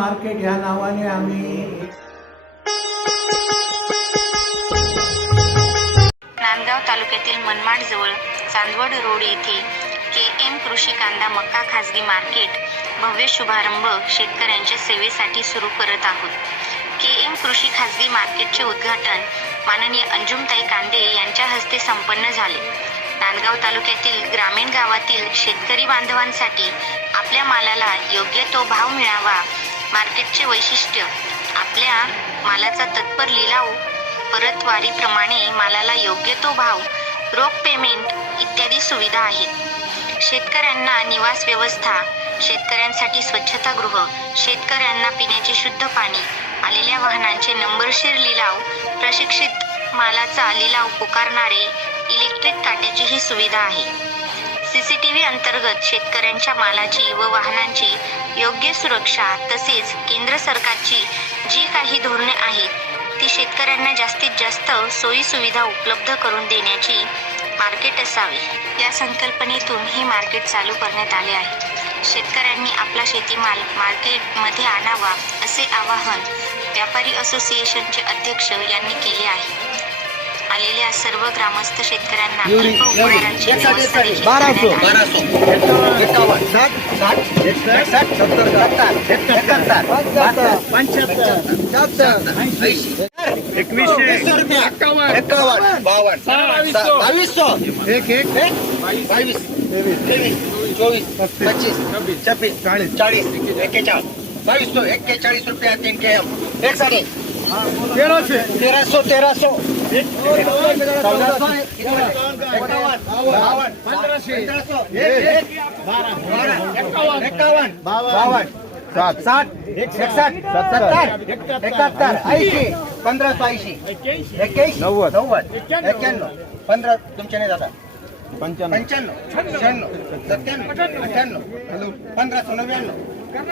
Market ह्या नावाने आम्ही. नांदगाव तालुक्यातील मनमाडजवळ चांदवड रोड येथे के एम कृषी कांदा मक्का खाजगी मार्केट भव्य शुभारंभ शेतकऱ्यांच्या सेवेसाठी सुरू करत आहोत. के एम कृषी खाजगी मार्केटचे उद्घाटन माननीय अंजुमताई कांदे यांच्या हस्ते संपन्न झाले. नांदगाव तालुक्यातील ग्रामीण गावातील शेतकरी बांधवांसाठी आपल्या मालाला योग्य तो भाव मिळावा मार्केटचे वैशिष्ट्य. आपल्या मालाचा तत्पर लिलाव परतवारीप्रमाणे मालाला योग्य तो भाव रोख पेमेंट इत्यादी सुविधा आहेत. शेतकऱ्यांना निवास व्यवस्था शेतकऱ्यांसाठी स्वच्छतागृह शेतकऱ्यांना पिण्याचे शुद्ध पाणी आलेल्या वाहनांचे नंबरशीर लिलाव प्रशिक्षित मालाचा लिलाव पुकारणारे इलेक्ट्रिक काट्याची ही सुविधा आहे. सीसीटीव्ही अंतर्गत शेतकऱ्यांच्या मालाची व वाहनांची योग्य सुरक्षा तसेच केंद्र सरकारची जी काही धोरणे आहेत ती शेतकऱ्यांना जास्तीत जास्त सोयी सुविधा उपलब्ध करून देण्याची मार्केट असावी. या संकल्पनेतून हे मार्केट चालू करण्यात आले आहे. शेतकऱ्यांनी आपला शेतीमाल मार्केटमध्ये आणावा असे आवाहन व्यापारी असोसिएशनचे अध्यक्ष यांनी केले आहे. आलेल्या सर्व ग्रामस्थ शेतकऱ्यांना अल्प उपहारांची व्यवस्था देखील. करण्यात आली. एकवीसशे. एकावन्न. बावन्न. बावीसशे एक एक बावीस. तेवीस. चोवीस. पच्चीस. छब्बीस. चाळीस. चाळीस. एक्केचाळीस. बावीसशे एक्केचाळीस रुपया तीन के एम. एक साडे. तेराशे तेराशो तेराशो चौदाशे एकावन्न बावन्न पंधराशे एकावन्न एकावन्न बावन्न साठ साठ एकसष्ट सत्तर एकाहत्तर ऐंशी पंधराशे ऐंशी एक्क्याऐंशी नव्वद नव्वद एक्क्याण्णव पंधरा तुमच्या नाही दादा पंच्याण्णव. शहाण्णव. सत्त्याण्णव. अठ्ठ्याण्णव. नव्याण्णव.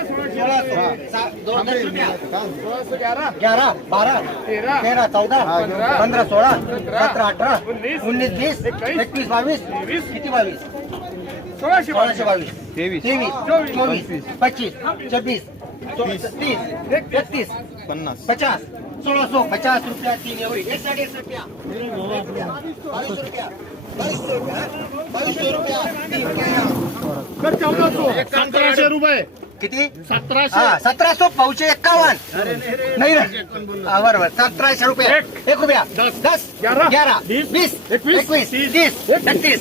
सोळाशे. सा- दस रुपया ग्यारह बारह तेरह चौदह पंद्रह सोळा सतरा अठरा उन्नीस बीस एकवीस बावीस किती बावीस? सोळाशे बावीस. तेवीस. तेवीस चोवीस. पच्चीस छब्बीस तीस. एकतीस पन्नास. पचास सोळा सौ पचास रुपया तीन एवढी. एक साडे एक रुपया. सतराशे रुपये. किती? सतराशे. हा सतराशे पावशे एक्कावन्न. नाही ना बरोबर. सतराशे रुपये. एक. रुपया. दस. ग्यारह, ग्यारह बीस, वीस. एकवीस, एकवीस. तीस, तीस. एकतीस.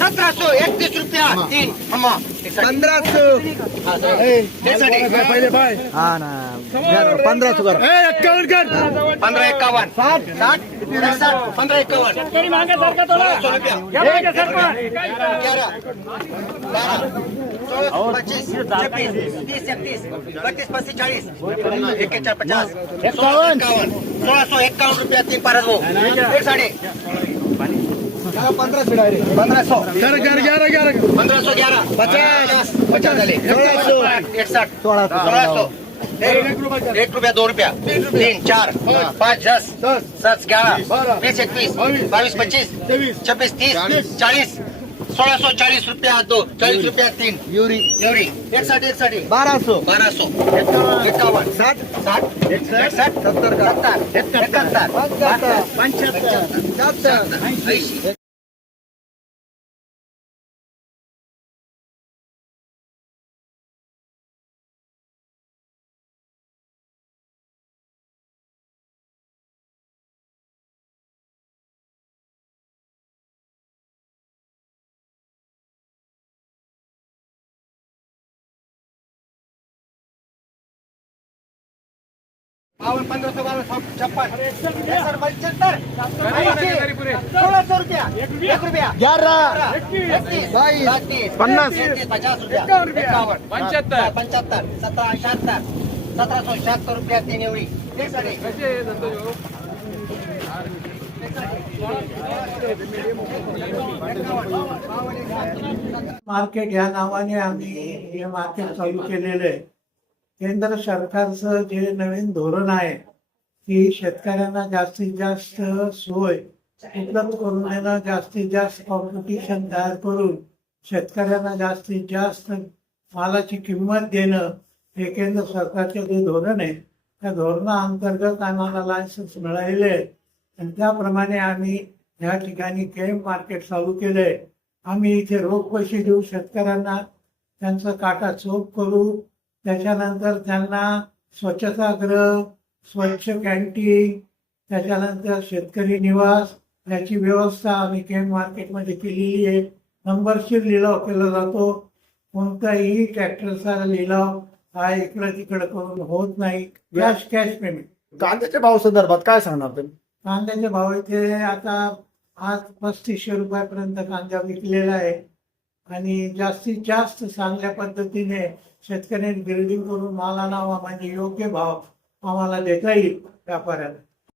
सतराशे एकतीस रुपया. तीन. पंधराशे. पहिले पाय पंधरा कर. पंधरा एक्कावन्न. साठ. साठ. साठ पंधरा एक्कावन्न सोळाशे रुपया ग्यारह बारा चौदा पच्चीस छब्बीस तीस एकतीस बत्तीस पस्तीस चाळीस एक्केचाळीस पचास सोळा एक्कावन्न सोळाशे एक्कावन्न रुपया तीन पारस भाऊ एक साडे पंधरा सौ कर कर ग्यारह ग्यारह पंधराशे ग्यारह पचास पचास झाले सोळाशे एकसष्ट सोळाशे एक एक रुपया दो रुपया. तीन चार पाच. दस सात ग्यारह बीस एकवीस बावीस. पच्चीस छब्बीस तीस चाळीस. सोळाशे चाळीस रुपया दो चाळीस रुपया तीन. युरी युरी एक साठ एक साठी बाराशे. बाराशे. एकावन्न. साठ. साठ. एकसष्ट. सत्तर. सत्तर. एकाहत्तर. पंच्याहत्तर. ऐंशी. बावन्न छप्पन. एकसष्ट पंच्याहत्तर. ऐंशी सोळाशे रुपया. एक रुपया. ग्यारह एकतीस. बावीस. पन्नास. पचास रुपया. शहात्तर. शहात्तर तीन एवढी. एक साडे मार्केट या नावाने आम्ही हे मार्केट चालू केलेलं आहे. केंद्र सरकारचं जे नवीन धोरण आहे की शेतकऱ्यांना जास्तीत जास्त सोय उपलब्ध करून देणं जास्तीत जास्त कॉम्पिटिशन तयार करून शेतकऱ्यांना जास्तीत जास्त मालाची किंमत देणं हे केंद्र सरकारचे जे धोरण आहे त्या धोरणाअंतर्गत आम्हाला लायसन्स मिळालेले आणि त्याप्रमाणे आम्ही या ठिकाणी केम मार्केट चालू केलंय आम्ही इथे रोख पैसे देऊ शेतकऱ्यांना त्यांचं काटा चोप करू त्याच्यानंतर त्यांना स्वच्छतागृह स्वच्छ कॅन्टीन त्याच्यानंतर शेतकरी निवास याची व्यवस्था आम्ही केम मार्केटमध्ये केलेली आहे. नंबरशीर लिलाव केला जातो. कोणताही ट्रॅक्टरचा लिलाव हा इकडं तिकडं करून होत नाही. कॅश कॅश पेमेंट कांद्याच्या भाव संदर्भात काय सांगणार तुम्ही? कांद्याचे भाव इथे आता आज पस्तीसशे रुपयापर्यंत कांदा विकलेला आहे. आणि जास्तीत जास्त चांगल्या पद्धतीने शेतकऱ्यांनी बिल्डिंग करून माल आणावा म्हणजे योग्य भाव आम्हाला देता येईल व्यापाऱ्याला